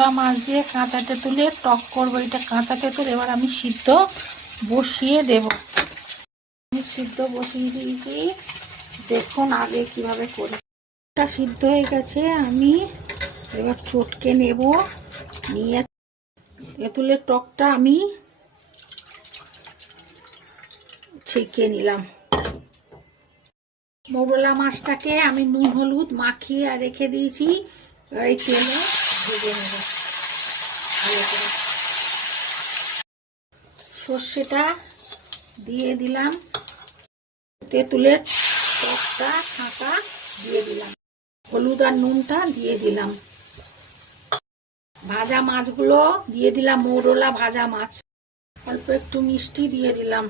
মৌরলা মাছ দিয়ে কাঁচা তেঁতুলের টক করবো। এটা কাঁচা তেঁতুল, এবার আমি সিদ্ধ বসিয়ে দেব। আমি সিদ্ধ বসিয়ে দিয়েছি, দেখুন আগে কিভাবে করি। এটা সিদ্ধ হয়ে গেছে, আমি এবার চটকে নেব। নিয়ে তেঁতুলের টকটা আমি ছেঁকে নিলাম। মৌরলা মাছটাকে আমি নুন হলুদ মাখিয়ে রেখে দিয়েছি, এবার এই তেলে ভেজে নেব ভালো করে। সর্ষেটা দিয়ে দিলাম, তেঁতুলের টকটা ছাঁকা দিয়ে দিলাম, হলুদ আর নুনটা দিয়ে দিলাম, ভাজা মাছগুলো দিয়ে দিলাম, মৌরলা ভাজা মাছ, অল্প একটু মিষ্টি দিয়ে দিলাম।